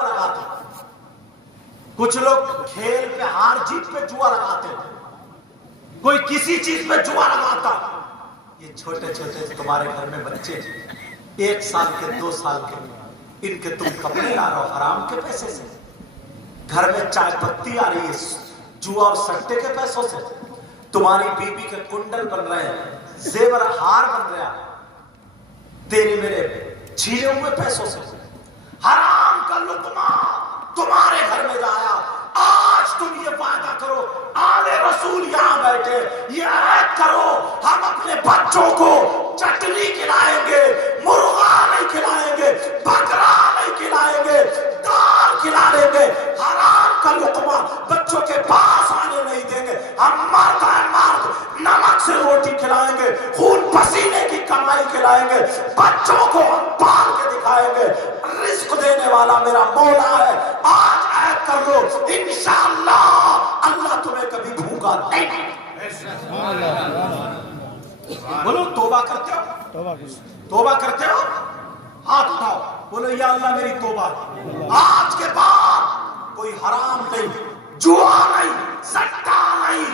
लगाते, कुछ लोग खेल पे हार जीत पे जुआ लगाते, कोई किसी चीज पे जुआ लगाता। ये छोटे छोटे तुम्हारे घर में बच्चे 1 साल के 2 साल के, इनके तुम कपड़े ला रहे हो हराम के पैसे से, घर में चाय पत्ती आ रही है जुआ और सट्टे के पैसों से, तुम्हारी बीबी के कुंडल बन रहे हैं, जेवर हार बन रहा तेरे मेरे छीने हुए पैसों से, हराम का लुत्मा तुम्हारे घर में जाया। आज तुम ये वादा करो, आले रसूल यहाँ बैठे, ये ऐद करो हम अपने बच्चों को चटनी खिलाएंगे, मुर्गा नहीं खिलाएंगे, बकरा नहीं खिलाएंगे, दाल खिला देंगे, हराम का लुत्मा बच्चों के पास आने नहीं देंगे। हम मर्द नमक से रोटी खिलाएंगे, खून पसीने की कमाई खिलाएंगे, बच्चों को हम पाल के दिखाएंगे। रिस्क देने वाला मेरा मौला है। आज ऐद कर लो, इंशाअल्लाह अल्लाह तुम्हें कभी भूखा नहीं। बोलो तौबा करते हो? तौबा करते हो? हाथ उठाओ, बोलो या अल्लाह मेरी तौबा, आज के बाद कोई हराम नहीं, जुआ नहीं, सट्टा नहीं,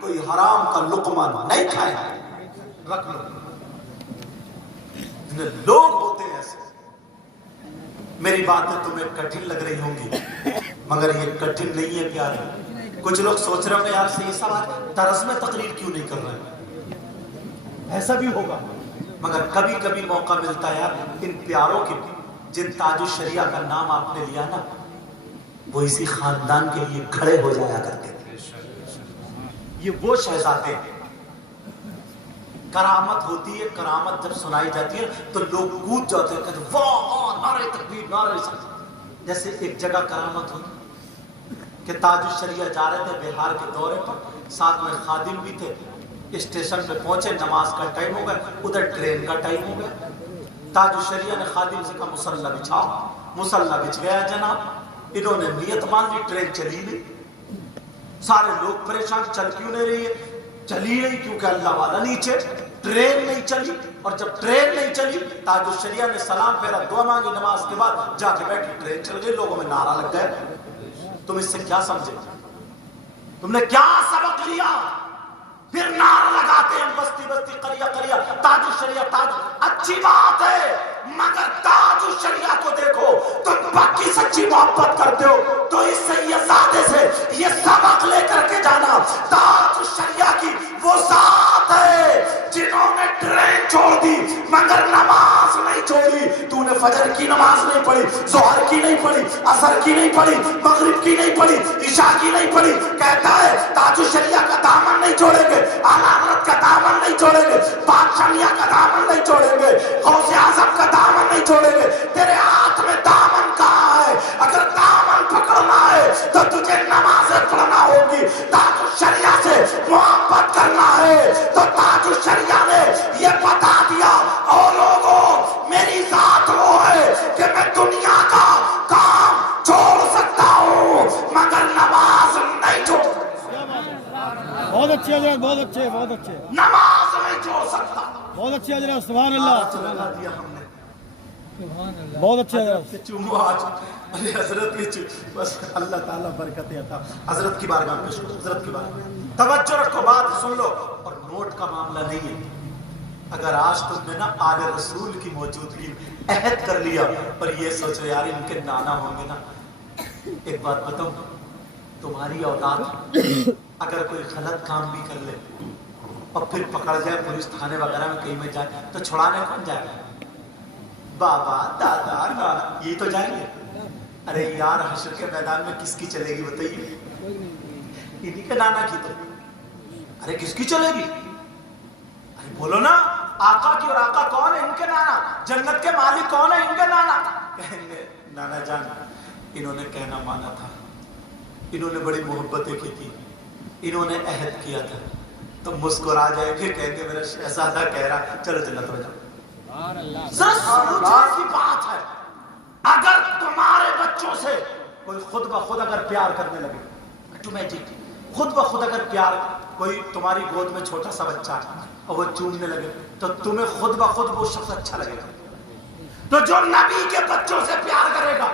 कोई हराम का लुकमा नहीं खाए। रख लो। लोग होते हैं ऐसे। मेरी बातें तुम्हें कठिन लग रही होंगी, मगर ये कठिन नहीं है प्यारे। कुछ लोग सोच रहे होंगे यार सही सवाल, तरस में तकरीर क्यों नहीं कर रहे? ऐसा भी होगा, मगर कभी कभी मौका मिलता है यार इन प्यारों के, जिन ताजुल शरिया का नाम आपने लिया ना, वो इसी खानदान के लिए खड़े हो जाया करते थे। ये वो शहजादे, करामत होती है, करामत जब सुनाई जाती है तो लोग कूद जाते हैं, कहते वाह नारे तकबीर नारे सलाम। जैसे एक जगह करामत हुई कि ताजुल शरिया जा रहे थे बिहार के दौरे पर, साथ में खादिम भी थे, स्टेशन पे पहुंचे, नमाज का टाइम हो गया, उधर ट्रेन का टाइम हो गया। ताजुल शरिया ने खादिम से कहा मुसल्ला बिछाओ, मुसल्ला बिछ गया जनाब। इन्होंने नियत मान ली, ट्रेन चली नहीं। सारे लोग परेशान, चल क्यों नहीं रही है? चली नहीं क्योंकि अल्लाह वाला नीचे, ट्रेन नहीं चली। और जब ट्रेन नहीं चली, ताजुल शरिया ने सलाम फेरा, दुआ मांगी, नमाज के बाद जाके बैठी, ट्रेन चल गई। लोगों में नारा लग गया। तुम इससे क्या समझे? तुमने क्या सबक लिया? फिर नारा लगाते हैं बस्ती बस्ती करिया करिया, ताजुल शरिया ताजुल। अच्छी बात है, मगर ताजुल शरिया को देखो, तुम पक्की सच्ची मोहब्बत करते हो तो इस सैयदजादे से ये सबक लेकर के जाना। ताजुल शरिया की वो जात है जिन्होंने ट्रेन छोड़ दी मगर नमाज नहीं छोड़ी। तूने फजर की नमाज नहीं पढ़ी, जोहर की नहीं पढ़ी, असर की नहीं पढ़ी, मगरिब की नहीं पढ़ी, इशा की नहीं पढ़ी। कहता है ताजुल शरिया का दामन नहीं छोड़ेंगे, आला हज़रत का दामन नहीं छोड़ेंगे, बादशाह मियां का दामन नहीं छोड़ेंगे, गौसे आज़म का दामन नहीं छोड़ेंगे। तेरे हाथ में दामन कहाँ है? अगर दामन पकड़ना है तो तुझे नमाज़ें पढ़ना होगी। ताजुल शरिया से मोहब्बत करना है तो ताजुल शरिया ने ये बता दिया, और लोगों मेरी जात वो है कि मैं दुनिया का काम छोड़ सकता हूँ मगर नमाज नहीं छोड़ सकता। बहुत अच्छे हजरत, बहुत अच्छे, बहुत अच्छे। नमाज नहीं छोड़ सकता। बहुत अच्छे हजरत, सुभान अल्लाह, दिया हमने। बहुत अच्छे हजरत। चूमो आज, अरे हजरत की बस अल्लाह ताला बरकतें अता। हजरत की बारगाह में, हजरत की बारगाह। तवज्जो रखो, बात सुन लो। और नोट का मामला नहीं है। अगर आज तुमने ना आले रसूल की मौजूदगी अहद कर लिया और ये सोचो यार इनके नाना होंगे ना, एक बात बताऊं, तुम्हारी औलाद अगर कोई गलत काम भी कर ले और फिर पकड़ जाए पुलिस थाने वगैरह में कहीं में जाए तो छुड़ाने कौन जाएगा? बाबा दादा नाना ये तो जाएंगे। अरे यार हश्र के मैदान में किसकी चलेगी बताइए? इन्हीं के नाना की तो। अरे किसकी चलेगी? अरे बोलो ना, आका की। और आका कौन है? इनके नाना। जन्नत के मालिक कौन है? इनके नाना। कहेंगे नाना जान इन्होंने कहना माना था, इन्होंने बड़ी मोहब्बतें की थी, इन्होंने अहद किया था। तो मुस्कुरा जाएंगे, कहेंगे मेरा शहजादा कह रहा चलो जन्नत में जाओ। की बात है, अगर तुम्हारे बच्चों से कोई खुद ब खुद अगर प्यार करने लगे, तुम्हें जी खुद ब खुद अगर प्यार, कोई तुम्हारी गोद में छोटा सा बच्चा और वो चूमने लगे तो तुम्हें खुद ब खुद वो शख्स अच्छा लगेगा। तो जो नबी के बच्चों से प्यार करेगा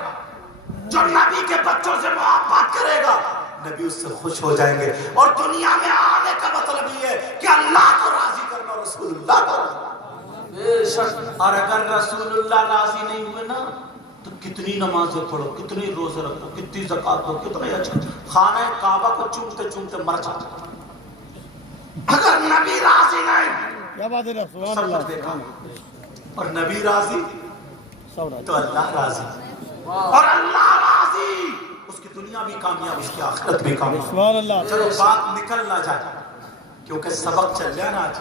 जो नबी के बच्चों से मोहब्बत करेगा नबी उससे खुश हो जाएंगे। और दुनिया में आने का मतलब ये है कि अल्लाह को राजी करना, रसूलुल्लाह को बेशक। और अगर रसूलुल्लाह राजी नहीं हुए ना तो कितनी नमाजें पढ़ो, कितनी रोजे रखो, कितनी ज़कात दो, कितने अच्छा खाना काबा को चूमते चूमते मर जाओ, अगर नबी राजी नहीं। क्या बात है, सुभान अल्लाह। देखा और नबी राजी तो अल्लाह राजी, और अल्लाह राजी उसकी दुनिया भी कामयाब, उसकी आखिरत भी कामयाब। सुभान अल्लाह। चलो बात निकल ना जाए क्योंकि सबक चल जाए ना। आज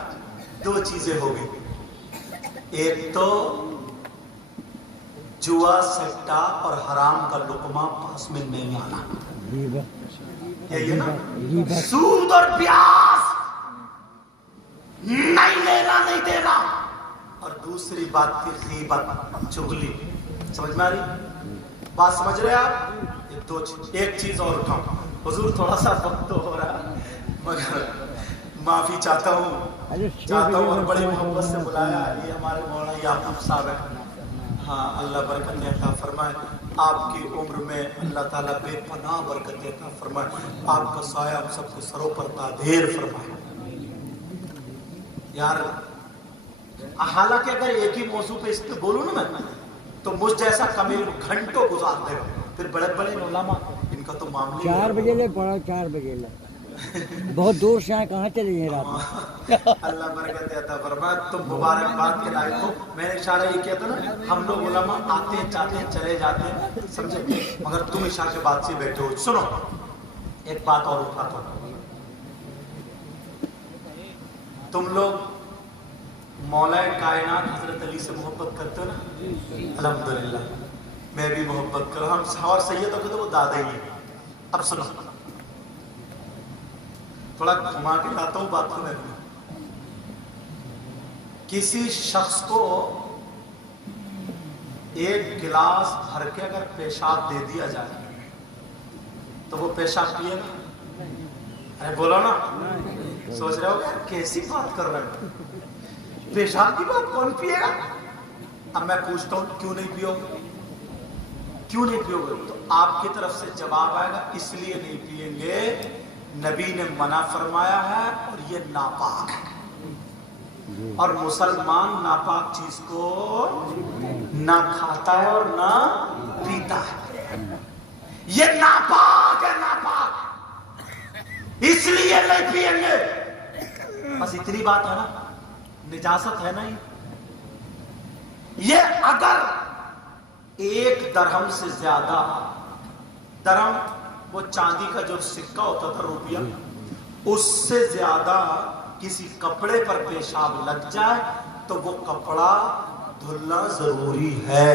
दो चीजें हो गई, एक तो जुआ सट्टा और हराम का लुकमा पास में नहीं आना, यही है ना। सूद और ब्याज नहीं लेना, नहीं देना। और दूसरी बात थी गीबत, चुगली। समझ में आ रही बात? समझ रहे आप? ये दो चीज। एक चीज और उठाऊं, हुजूर थोड़ा सा वक्त तो हो रहा है मगर माफी चाहता हूँ और बड़ी मोहब्बत से बुलाया। ये हमारे मौलाना याकूब साहब है। हाँ, अल्लाह बरकत अता फरमाए, आपकी उम्र में अल्लाह ताला बेपनाह बरकत अता फरमाए, आपका साया हम सबके सरों पर तादेर फरमाए। यार हालांकि अगर एक ही मौजू पे इस पे बोलूं ना मैं तो मुझ जैसा कमील घंटों गुजार देगा। फिर बड़े बड़े उलमा इनका तो मामले 4 बजे ले पढ़ा, 4 बजे ले बहुत दूर से आए, कहाँ चले गए रात में। अल्लाह बरकत अता फरमाए, तुम मुबारकबाद के लायक हो। मैंने इशारा ये किया था ना, हम लोग उलमा आते हैं, जाते हैं, चले जाते हैं, समझे, मगर तुम इशा के बाद से बैठे हो। सुनो एक बात और उठाता हूं, तुम लोग मौलाए कायनात हजरत अली से मोहब्बत करते हो ना? अल्हम्दुलिल्लाह, मैं भी मोहब्बत करूँ। हम और सैयदों के तो वो दादा ही है। अब सुनो, थोड़ा घुमा के लाता हूँ बात को मैं। किसी शख्स को एक गिलास भर के अगर पेशाब दे दिया जाए तो वो पेशाब पिएगा? अरे बोलो ना, सोच रहे हो क्या कैसी बात कर रहे हो? पेशाब की बात कौन पिएगा? अब मैं पूछता हूं क्यों नहीं पियोगे? क्यों नहीं पियोगे? तो आपकी तरफ से जवाब आएगा इसलिए नहीं पिएंगे, नबी ने मना फरमाया है और ये नापाक है, और मुसलमान नापाक चीज को ना खाता है और ना पीता है। ये नापाक है, नापाक, इसलिए नहीं पिएंगे। बस इतनी बात है ना, निजासत है ना। ये अगर एक दरहम से ज्यादा, दरहम वो चांदी का जो सिक्का होता था, रुपया, उससे ज्यादा किसी कपड़े पर पेशाब लग जाए तो वो कपड़ा धुलना जरूरी है,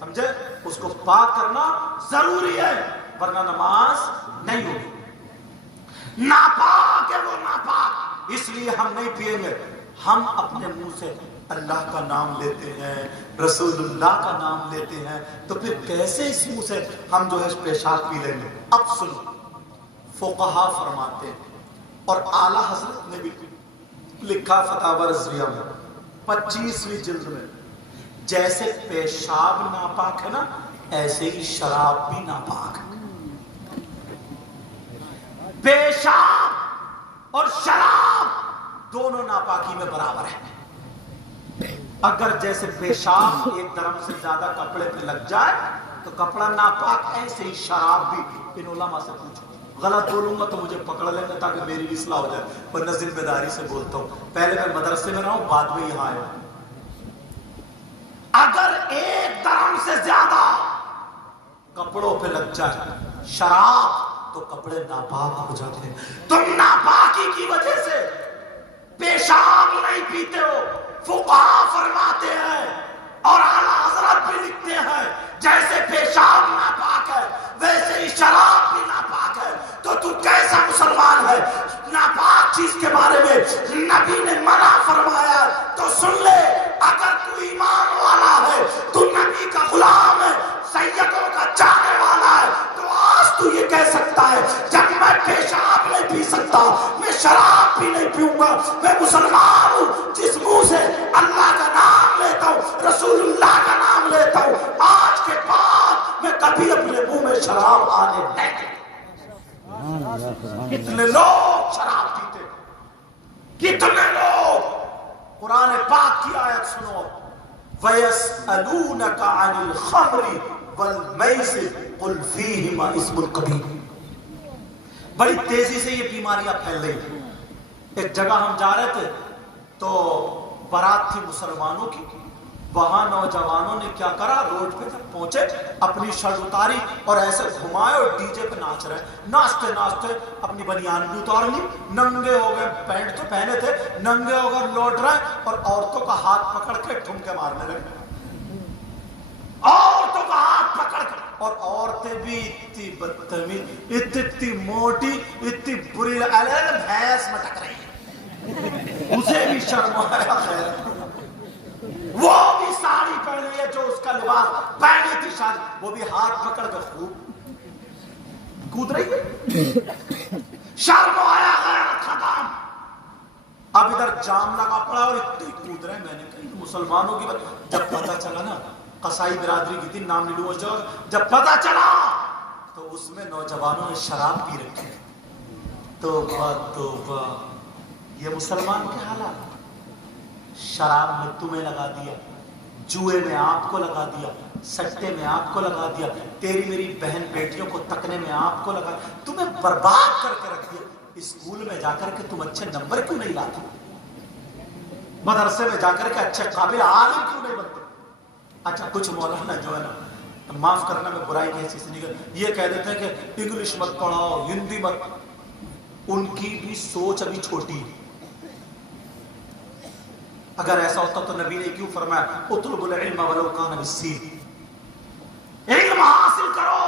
समझे? उसको पाक करना जरूरी है, वरना नमाज नहीं होगी। नापाक है वो, नापाक, इसलिए हम नहीं पिएंगे। हम अपने मुंह से अल्लाह का नाम लेते हैं, रसूलुल्लाह का नाम लेते हैं, तो फिर कैसे इस मुंह से हम जो है पेशाब पी लेंगे? अब सुनो, फुक़हा फरमाते हैं और आला हजरत ने भी लिखा फतावा रज़विया में 25वीं जिल्द में, जैसे पेशाब नापाक है ना, ऐसे ही शराब भी नापाक है। पेशाब और शराब दोनों नापाकी में बराबर है। अगर जैसे पेशाब एक दरम से ज्यादा कपड़े पे लग जाए तो कपड़ा नापाक, ऐसे ही शराब भी। इन उलमा से पूछो, गलत बोलूंगा तो मुझे पकड़ लेंगे ताकि मेरी भी इस्लाह हो जाए, वरना जिम्मेदारी से बोलता हूं। पहले मैं मदरसे में रहा हूं, बाद में यहां आया। अगर एक दरम से ज्यादा कपड़ों पे लग जाए शराब तो कपड़े नापाक हो जाते हैं। तुम नापाकी की वजह से पेशाब नहीं पीते हो, फुक़हा फरमाते हैं और आला हज़रत भी लिखते हैं, जैसे पेशाब नापाक है वैसे ही शराब भी नापाक है। तो तू कैसा मुसलमान है? नापाक चीज के बारे में नबी ने मना फरमाया तो सुन ले। अगर तू ईमान वाला है, तू नबी का गुलाम है, सैयदों का चाहने वाला है, तो आज तू ये कह सकता है जब मैं पेशाब नहीं पी सकता, मैं शराब भी नहीं पीऊंगा, मैं मुसलमान हूं जिस मुंह से अल्लाह का नाम लेता हूं, रसूलुल्लाह का नाम लेता हूं, आज के बाद मैं कभी अपने मुंह में शराब आने नहीं दूंगा। कितने लोग शराब पीते, कितने लोग। कुरान पाक की आयत सुनो, वयसअलूनका अनिल खम्रि वल मैसिर कुल फीहिमा इस्मुल कबीर। बड़ी तेजी से ये बीमारियां फैल रही। एक जगह हम जा रहे थे तो बारात थी मुसलमानों की। वहां नौजवानों ने क्या करा, रोड पे जब पहुंचे अपनी शर्ट उतारी और ऐसे घुमाए और डीजे पे नाच रहे। नाचते नाचते अपनी बनियान भी उतार ली, नंगे हो गए, पैंट तो पहने थे, नंगे होकर लौट रहे और औरतों का हाथ पकड़ के ठुमके मारने लगे। औरतों का हाथ पकड़ के, और औरतें भी इतनी बदतमीज, इतनी मोटी, इतनी बुरी, भैंस मटक रही है, उसे भी शर्म आया। खैर वो भी साड़ी पहनी है जो उसका लिबास पहनी थी शादी, वो भी हाथ पकड़ कर खूब कूद रही है। शर्म आया, गया खत्म। अब इधर जाम लगा पड़ा और इतने कूद रहे। मैंने कहा मुसलमानों की जब पता चला ना, कसाई बिरादरी की थी, नाम नहीं लूंगा, जब पता चला तो उसमें नौजवानों ने शराब पी रखी है। तौबा, ये मुसलमान के हालात। शराब में तुम्हें लगा दिया, जुए में आपको लगा दिया, सट्टे में आपको लगा दिया, तेरी मेरी बहन बेटियों को तकने में आपको लगा, तुम्हें बर्बाद करके रख दिया। स्कूल में जाकर के तुम अच्छे नंबर क्यों नहीं लाते? मदरसे में जाकर के अच्छे काबिल आलिम क्यों नहीं बनते? अच्छा, कुछ मौलाना जो है ना, माफ करना मैं बुराई की चीज नहीं कर, ये कह देते हैं कि इंग्लिश मत पढ़ाओ, हिंदी मत। उनकी भी सोच अभी छोटी है। अगर ऐसा होता तो नबी ने क्यों फरमाया उतलुबुल इल्म वलो कान बिस्सीन, इल्म हासिल करो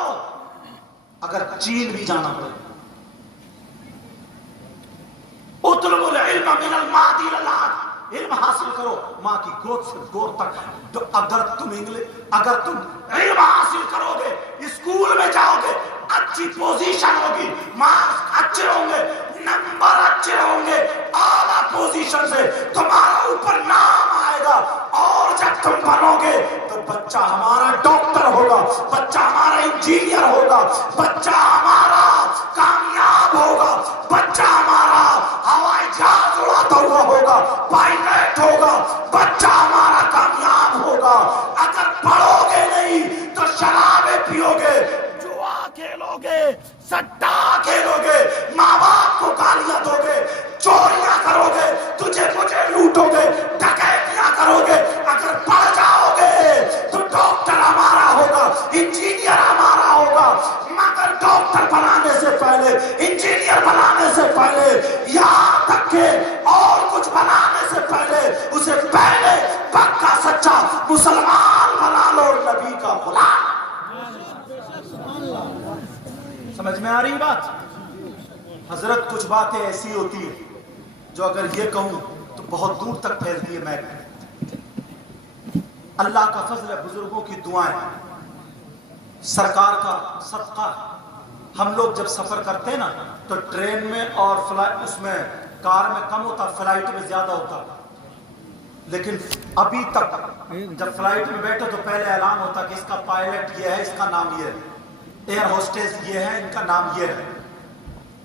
अगर चीन भी जाना पड़े। उतलुबुल इल्म मिनल मादी इलल आद, इल्म हासिल करो माँ की गोद से गोद तक। तो अगर तुम इल्म हासिल करोगे, स्कूल में जाओगे, अच्छी पोजीशन होगी, मार्क्स अच्छे होंगे, नंबर अच्छे होंगे, आला पोजीशन से तुम्हारा ऊपर नाम आएगा। और जब तुम बनोगे तो बच्चा हमारा डॉक्टर होगा, बच्चा हमारा इंजीनियर होगा, बच्चा हमारा कामयाब होगा, बच्चा हमारा हवाई जहाज उड़ाता हुआ होगा, पायलट होगा, बच्चा हमारा कामयाब होगा। अगर पढ़ोगे नहीं तो शराबें पियोगे, जुआ खेलोगे, सट्टा खेलोगे, माँ बाप को गालियां दोगे, चोरियां करोगे, तुझे मुझे लूटोगे, डकैतियां करोगे। अगर पढ़ जाओगे तो डॉक्टर हमारा होगा, इंजीनियर हमारा होगा। मगर डॉक्टर बनाने से पहले, इंजीनियर बनाने से पहले, यहाँ तक के और कुछ बनाने से पहले, उसे पहले पक्का सच्चा मुसलमान बना लो, नबी का गुलाम। समझ में आ रही बात? हजरत, कुछ बातें ऐसी होती है जो अगर ये कहूं तो बहुत दूर तक फैलती है। मैं अल्लाह का फजल है, बुजुर्गों की दुआएं, सरकार का सदका। हम लोग जब सफर करते हैं ना तो ट्रेन में और फ्लाइट, उसमें कार में कम होता, फ्लाइट में ज्यादा होता। लेकिन अभी तक जब फ्लाइट में बैठो तो पहले ऐलान होता कि इसका पायलट ये है, इसका नाम ये है, एयर होस्टेस ये है, इनका नाम ये है।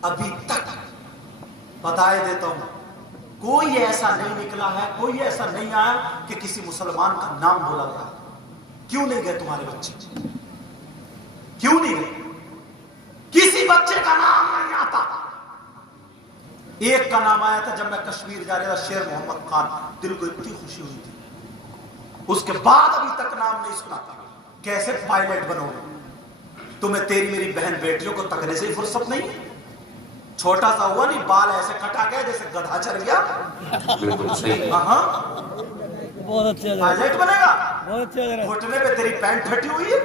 अभी तक बताए देता हूं, कोई ऐसा नहीं निकला है, कोई ऐसा नहीं आया कि किसी मुसलमान का नाम बोला गया। क्यों नहीं गए तुम्हारे बच्चे? क्यों नहीं गए? किसी बच्चे का नाम नहीं आता। एक का नाम आया था जब मैं कश्मीर जा रहा था, शेर मोहम्मद खान। दिल को इतनी खुशी हुई थी। उसके बाद अभी तक नाम नहीं सुना। कैसे पायलट बनोगे? तुम्हें तेरी मेरी बहन बेटियों को तकने से ही फुर्सत नहीं। छोटा सा हुआ नहीं, बाल ऐसे कटा गया जैसे गधा चल गया। बिल्कुल सही। हाँ, बहुत अच्छा पायलट बनेगा। बहुत अच्छा। घुटने पे तेरी पैंट फटी हुई है,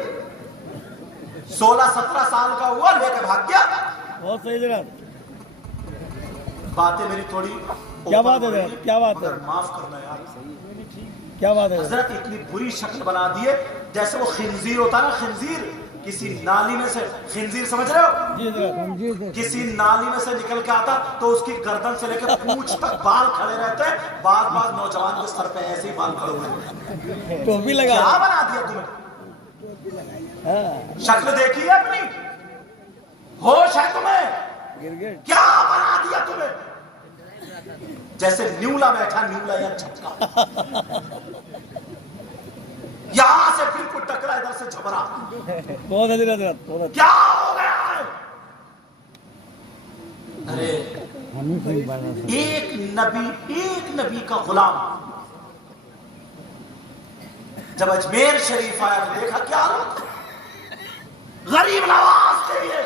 16-17 साल का हुआ, लेके भाग गया। बहुत सही जनाब। बातें मेरी थोड़ी क्या बात है, क्या बात है, माफ करना यार, क्या बात है। हजरत इतनी बुरी शक्ल बना दी है जैसे वो खिंजीर होता है ना, खिंजीर किसी नाली में से, खिंजीर समझ रहे हो? जी जनाब। किसी नाली में से निकल के आता तो उसकी गर्दन से लेकर पूंछ तक बाल खड़े रहते हैं। बार नौजवान के सर पे ऐसे ही बाल खड़े हुए। टोपी लगा, क्या बना दिया तुम्हें? शक्ल देखी है अपनी? होश है तुम्हें? गिरगिट क्या बना दिया तुम्हें? जैसे न्यूला बैठा, न्यूला या छक्का, यहां से बिल्कुल टकरा, इधर से झबरा। बहुत हजरत बहुत अच्छा। क्या हो गया है? अरे हम ही कोई बड़ा सा एक नबी का गुलाम जब अजमेर शरीफ आया तो देखा क्या लोग गरीब नवाज थे ये,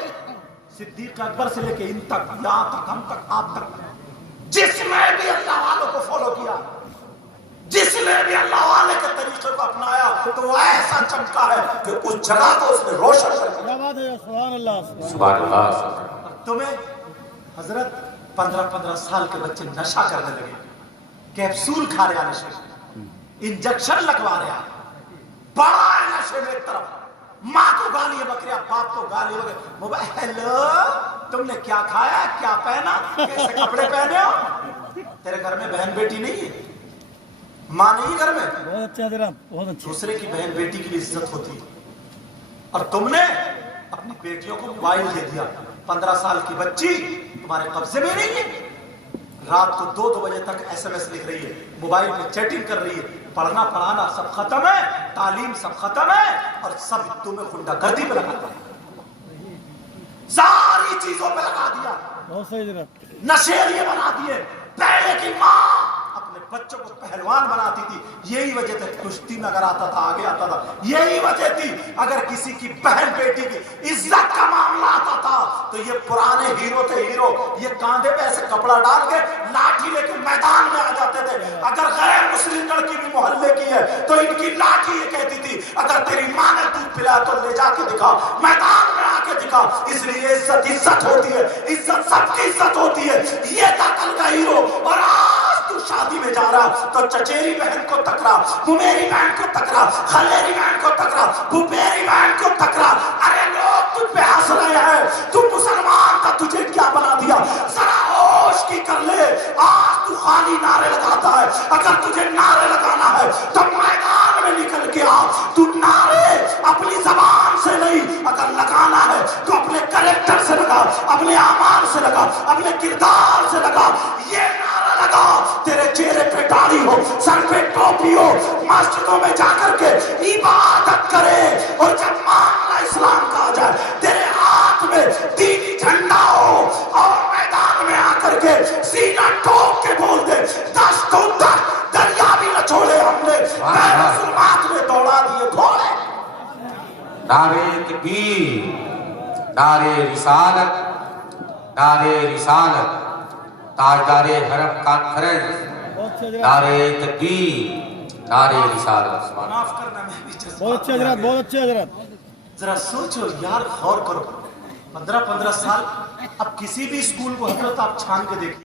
सिद्दीक अकबर से लेके इन तक, यहां तक, हम तक, आप तक, जिसने भी अल्लाह वालों को फॉलो किया, जिसने भी अल्लाह वाले के तरीके को अपनाया, तो वो ऐसा चमका है कि उस जगह को उसने रोशन कर दिया। क्या बात है, सुभान अल्लाह। सुभान अल्लाह। तुम्हें हजरत 15-15 साल के बच्चे नशा करने लगे, कैप्सूल खा रहे हैं, नशे, इंजेक्शन लगवा रहे हैं, बड़ा है नशे में। एक तरफ माँ को गाली बकरिया, बाप को गाली बकरिया, मोबाइल, हेलो तुमने क्या खाया, क्या पहना, कैसे कपड़े पहने हो? तेरे घर में बहन बेटी नहीं है, माँ नहीं है घर में? बहुत अच्छे हजरत, बहुत अच्छे। दूसरे की बहन बेटी की भी इज्जत होती है। और तुमने अपनी बेटियों को मोबाइल दे दिया। 15 साल की बच्ची तुम्हारे कब्जे में नहीं है, रात को 2-2 बजे तक SMS लिख रही है, मोबाइल में चैटिंग कर रही है, पढ़ना पढ़ाना सब खत्म है, तालीम सब खत्म है, और सब तुम्हें गुंडागर्दी पे लगा दिया, सारी चीजों पे लगा दिया, बहुत सही हजरत। नशेड़िए बना दिए। पहले की माँ अपने बच्चों को पहलवान बनाती थी, यही वजह थी, कुश्ती में अगर आता था आगे आता था, यही वजह थी। अगर किसी की बहन बेटी की इज्जत का मामला आता था तो ये पुराने हीरो थे, हीरो, ये कांधे पे ऐसे कपड़ा डाल के लाठी लेके मैदान में आ जाते थे। अगर गैर मुस्लिम लड़की भी मोहल्ले की है तो इनकी लाठी ये कहती थी, अगर तेरी माँ ने दूध पिलाया तो ले जाके दिखा, मैदान में आके दिखा। इसलिए इज्जत होती है, इज्जत सबकी इज्जत होती है। ये था कल का हीरो। और आज तू शादी में जा रहा तो चचेरी बहन को टकरा, मुमेरी बहन को टकरा, खलेरी बहन को टकरा, बुपेरी बहन को टकरा। अरे लोग तुझ पे हंस रहे हैं, तू मुसलमान था, तुझे क्या बना दिया? जरा होश की कर ले। आज तू खाली नारे लगाता है, अगर तुझे नारे लगाना है तो मैदान में निकल के आ। तू नारे अपनी जबान से नहीं, अगर लगाना है तो अपने कैरेक्टर से लगा, अपने आमाल से लगा, अपने किरदार से लगा। ये नारा लगा, तेरे चेहरे पे दाढ़ी हो, सर पे टोपी हो, मस्जिदों में जाकर के इबादत करे, और जब मामला इस्लाम का आ जाए तेरे हाथ में दीनी झंडा हो, और मैदान में आकर के सीना ठोक के बोल दे, 10 तो 10 दरिया भी न छोड़े हमने, मुसलमान में दौड़ा दिए घोड़े। नारे तकबीर, नारे रिसालत, नारे रिसालत, ताजदारे हरम कॉन्फ्रेंस, बहुत अच्छे हजरत, नारे तकबीर, नारे रिसालत। सुभान माफ करना, मैं भी बहुत अच्छे हजरत, बहुत अच्छे हजरत। जरा सोचो यार, गौर करो, 15-15 साल। अब किसी भी स्कूल को हजरत आप छान के देखिए,